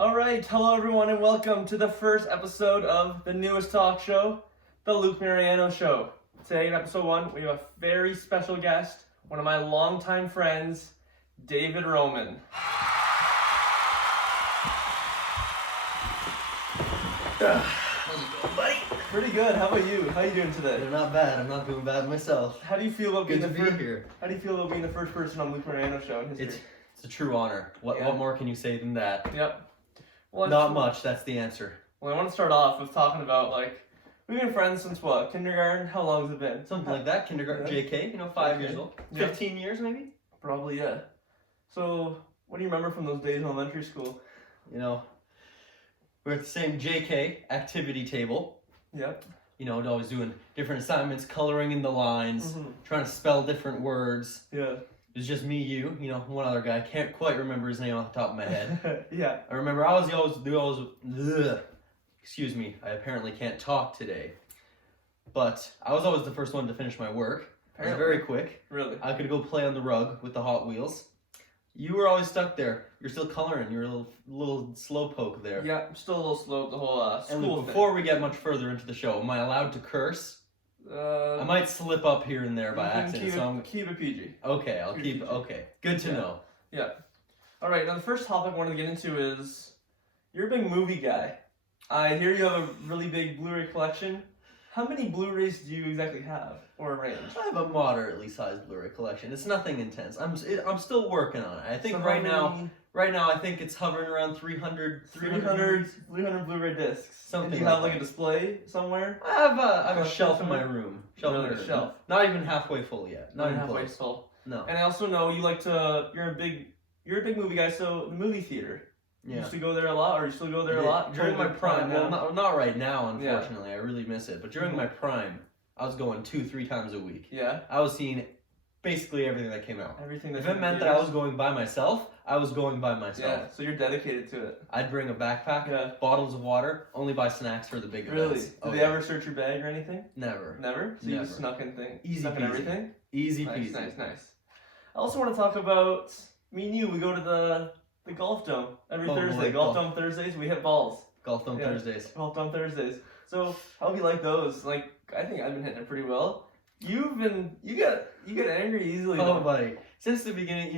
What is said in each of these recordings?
All right, hello everyone, and welcome to the first episode of the newest talk show, the Luke Mariano Show. Today in episode 1, we have a very special guest, one of my longtime friends, David Roman. How's it going, buddy? Pretty good. How about you? How are you doing today? They're not bad. I'm not doing bad myself. How do you feel about being Good to be here. How do you feel about being the first person on Luke Mariano Show in history? It's a true honor. What more can you say than that? Yep. Well, Not much. That's the answer. Well, I want to start off with talking about we've been friends since what? Kindergarten? How long has it been? Something like that. Kindergarten, Yeah. JK. 5 years old. 15 years maybe. Probably, yeah. So, what do you remember from those days in elementary school? We're at the same JK activity table. Yep. Always doing different assignments, coloring in the lines, trying to spell different words. Yeah. It was just me, you, one other guy. I can't quite remember his name off the top of my head. Yeah. I remember I was ugh. Excuse me, I apparently can't talk today. But I was always the first one to finish my work. I was very quick. Really? I could go play on the rug with the Hot Wheels. You were always stuck there. You're still coloring. You're a little slow poke there. Yeah, I'm still a little slow with the whole And school before we get much further into the show, am I allowed to curse? I might slip up here and there by accident. Keep it PG. Okay, I'll keep it. Okay, good to know. Yeah. All right, now the first topic I wanted to get into is you're a big movie guy. I hear you have a really big Blu-ray collection. How many Blu-rays do you exactly have or arrange? I have a moderately sized Blu-ray collection. It's nothing intense. I'm still working on it. I think So right now I think it's hovering around 300 Blu-ray discs. Something. And do you have a display somewhere? I have a shelf in my room. Shelf. Not even halfway full yet. Not even halfway close. full. No. And I also know you you're a big movie guy, so the movie theater. You used to go there a lot, or you still go there a lot? During my prime, now. well, not right now, unfortunately. I really miss it. But during my prime, I was going 2-3 times a week. Yeah. I was seeing basically everything that came out. Everything. If it meant that I was going by myself, I was going by myself. Yeah. So you're dedicated to it. I'd bring a backpack, bottles of water, only buy snacks for the big events. Really? Did they ever search your bag or anything? Never. Never? So you just snuck in things? Easy snuck in peasy. everything? Easy peasy. Nice. I also want to talk about me and you. We go to the Golf Dome every Thursday. Golf Dome Thursdays, we hit balls. Golf Dome Thursdays. Golf Dome Thursdays. So how do you like those? I think I've been hitting it pretty well. You get angry easily. Oh, buddy. Since the beginning,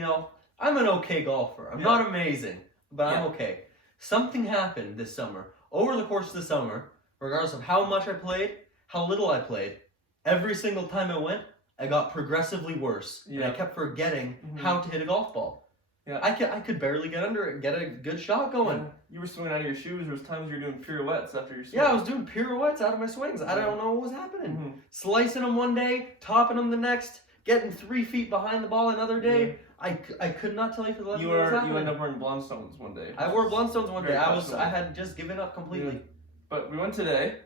I'm an okay golfer. I'm not amazing, but I'm okay. Something happened this summer. Over the course of the summer, regardless of how much I played, how little I played, every single time I went, I got progressively worse. And I kept forgetting how to hit a golf ball. Yeah. I could barely get under it and get a good shot going. Yeah. You were swinging out of your shoes. There was times you were doing pirouettes after your swing. Yeah, I was doing pirouettes out of my swings. I don't know what was happening. Slicing them one day, topping them the next, getting 3 feet behind the ball another day. I could not tell you for the life of me what was happening. You ended up wearing Blundstones one day. I wore Blundstones one day. I had just given up completely. Yeah. But we went today.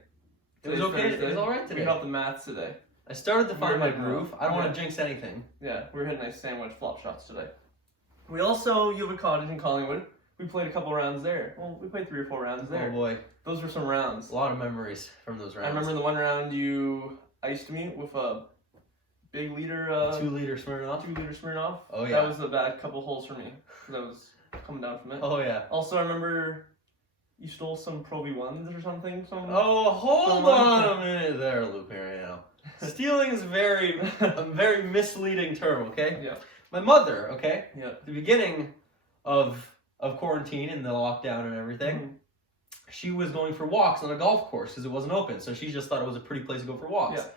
It was okay. It was all right today. We helped the maths today. I started to find my groove. I don't want to jinx anything. Yeah, we were hitting nice sandwich flop shots today. You have a cottage in Collingwood. We played a couple rounds there. Well, we played 3 or 4 rounds there. Oh boy. Those were some rounds. A lot of memories from those rounds. I remember the one round you iced me with a big liter... 2 liter Smirnoff? 2 liter Smirnoff. Oh yeah. That was a bad couple holes for me. Because I was coming down from it. Oh yeah. Also, I remember you stole some Pro V1s or something. Hold on a minute there, Luke Mariano. Stealing is a very misleading term, okay? Yeah. My mother, okay? Yeah. The beginning of quarantine and the lockdown and everything, she was going for walks on a golf course because it wasn't open. So she just thought it was a pretty place to go for walks. Yeah.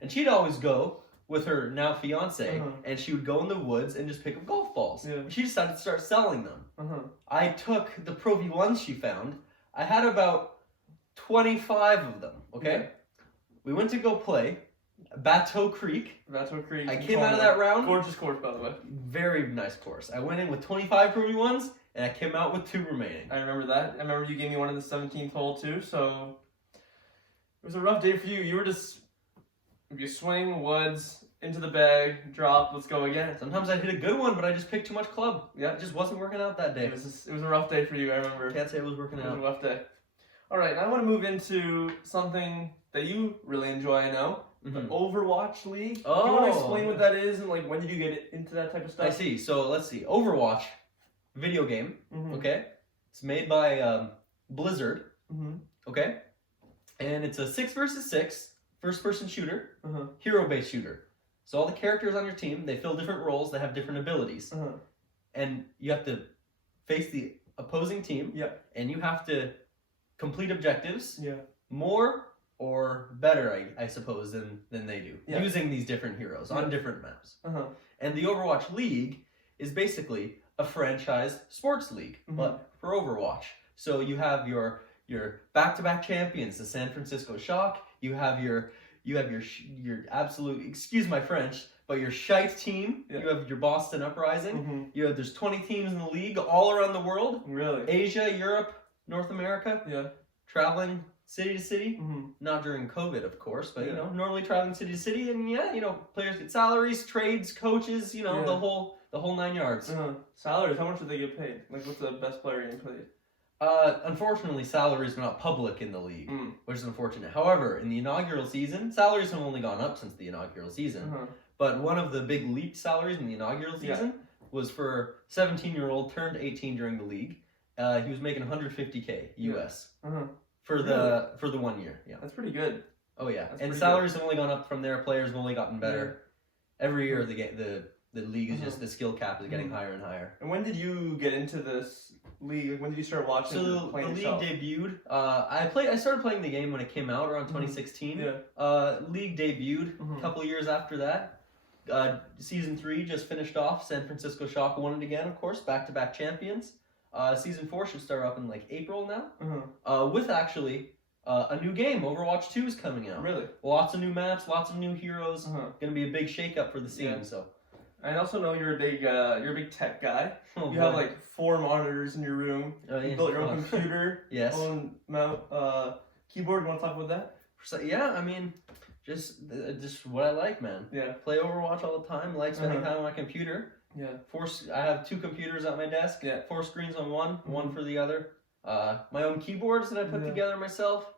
And she'd always go with her now fiance, and she would go in the woods and just pick up golf balls. Yeah. She decided to start selling them. I took the Pro V1s she found. I had about 25 of them, okay? Yeah. We went to go play Bateau Creek. I came out of that round. Gorgeous course, by the way. Very nice course. I went in with 25 Pro V1s, and I came out with 2 remaining. I remember that. I remember you gave me one in the 17th hole, too, so... It was a rough day for you. You were just... If you swing, woods, into the bag, drop, let's go again. Sometimes I'd hit a good one, but I just picked too much club. Yeah. It just wasn't working out that day. It was a rough day for you, I remember. Can't say it was working out. It was a rough day. Alright, now I want to move into something that you really enjoy, I know. The Overwatch League. Oh. Do you want to explain what that is and when did you get into that type of stuff? I see. So let's see. Overwatch, video game. Okay. It's made by Blizzard. Mm-hmm. Okay, and it's a 6 versus 6 first-person shooter, Uh-huh. hero-based shooter. So all the characters on your team, they fill different roles. They have different abilities, Uh-huh. and you have to face the opposing team. Yeah. And you have to complete objectives. Yeah. More or better, I suppose, than they do, Yeah. using these different heroes on different maps. Uh-huh. And the Overwatch League is basically a franchise sports league, but for Overwatch. So you have your back-to-back champions, the San Francisco Shock. You have your absolute, excuse my French, but your shite team. Yeah. You have your Boston Uprising. Mm-hmm. There's 20 teams in the league all around the world. Really? Asia, Europe, North America. Yeah. Traveling city to city. Mm-hmm. Not during COVID, of course, but Yeah. normally traveling city to city, and players get salaries, trades, coaches, Yeah. the whole 9 yards. Salaries, how much do they get paid? Like, what's the best player getting paid? Unfortunately, salaries are not public in the league, which is unfortunate. However, in the inaugural season, salaries have only gone up since the inaugural season. But one of the big leaped salaries in the inaugural season was for 17-year-old turned 18 during the league. He was making 150K US for the 1 year. Yeah, that's pretty good. Oh yeah, That's and pretty salaries have only gone up from there. Players have only gotten better every year. The league is just the skill cap is getting higher and higher. And when did you get into this league? When did you start watching? So the league debuted. I started playing the game when it came out around 2016. Yeah. League debuted a couple years after that. Season 3 just finished off. San Francisco Shock won it again, of course, back-to-back champions. Season 4 should start up in like April now. With actually a new game. Overwatch 2 is coming out. Really? Lots of new maps, lots of new heroes. Gonna be a big shake-up for the scene. Yeah. So. I also know you're a big tech guy. Oh, you have like 4 monitors in your room. You built your own computer. Yes. Own keyboard. You want to talk about that? So, yeah, I mean, just what I like, man. Yeah. Play Overwatch all the time. Like spending time on my computer. Yeah. I have 2 computers at my desk. Yeah. 4 screens on one for the other. My own keyboards that I put together myself.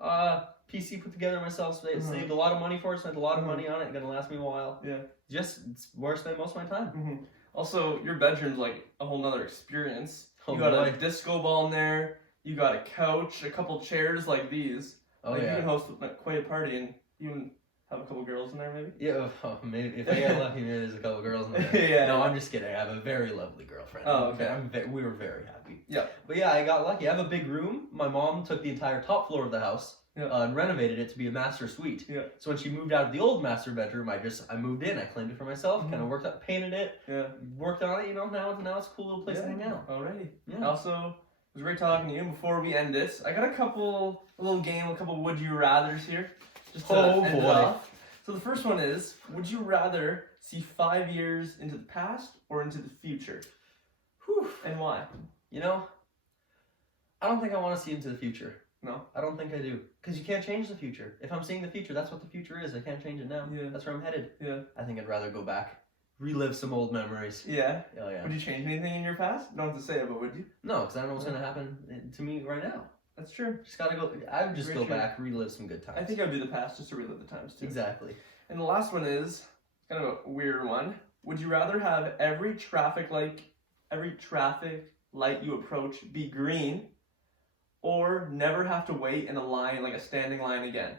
PC put together myself. Saved a lot of money for it. Spent a lot of money on it. Gonna last me a while. Yeah. It's where I spend most of my time. Also, your bedroom's like a whole nother experience. Oh, you got boy. a disco ball in there. You got a couch, a couple chairs like these. Oh, like, yeah. You can host quite a party and even have a couple girls in there, maybe. Yeah, maybe if I get lucky, maybe there's a couple girls in there. Yeah. No, I'm just kidding. I have a very lovely girlfriend. Oh, okay. We were very happy. Yeah. But yeah, I got lucky. I have a big room. My mom took the entire top floor of the house and renovated it to be a master suite. Yeah. So when she moved out of the old master bedroom, I moved in. I claimed it for myself. Kind of worked up, painted it. Yeah. Worked on it. Now it's a cool little place to hang out. Alrighty. Yeah. Also, it was great talking to you. Before we end this, I got a little game, a couple would you rather's here. Just to end it off. So the first one is, would you rather see 5 years into the past or into the future? Whew. And why? I don't think I want to see into the future. No? I don't think I do. Because you can't change the future. If I'm seeing the future, that's what the future is. I can't change it now. Yeah. That's where I'm headed. Yeah. I think I'd rather go back, relive some old memories. Yeah? Oh, yeah. Would you change anything in your past? You don't have to say it, but would you? No, because I don't know what's going to happen to me right now. That's true. Just gotta go. I would just Very go true. back, relive some good times. I think I would do the past just to relive the times, too. Exactly. And the last one is kind of a weird one. Would you rather have every traffic light you approach be green, or never have to wait in a line, like a standing line again?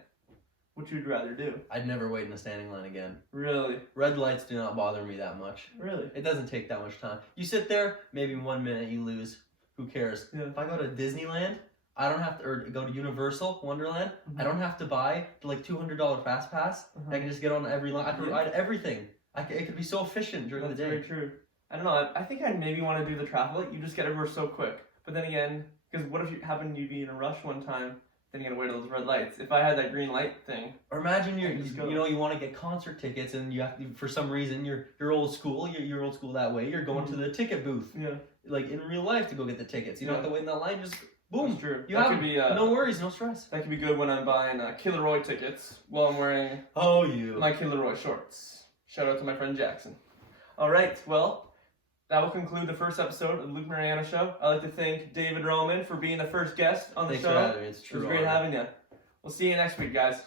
What you'd rather do? I'd never wait in a standing line again. Really? Red lights do not bother me that much. Really? It doesn't take that much time. You sit there, maybe 1 minute you lose. Who cares? Yeah. If I go to Disneyland, I don't have to, or go to Universal Wonderland, I don't have to buy the like $200 fast pass. I can just get on every line. I can ride everything. It could be so efficient during the day. That's very true. I don't know. I think I'd maybe want to do the traffic light. You just get everywhere so quick. But then again, because what if you happen to be in a rush one time, then you gotta wait all those red lights. If I had that green light thing. Or imagine you want to get concert tickets and you have to, for some reason you're old school. You're old school that way. You're going to the ticket booth. Yeah. Like in real life to go get the tickets. You don't have to wait in that line. Just boom. That's true. You that have could be no worries, no stress. That could be good when I'm buying Killer Roy tickets while I'm wearing my Killer Roy shorts. Shout out to my friend Jackson. All right, well, that will conclude the first episode of the Luke Mariano Show. I'd like to thank David Roman for being the first guest on the show. Thanks for having me. It's true. It was great having you. We'll see you next week, guys.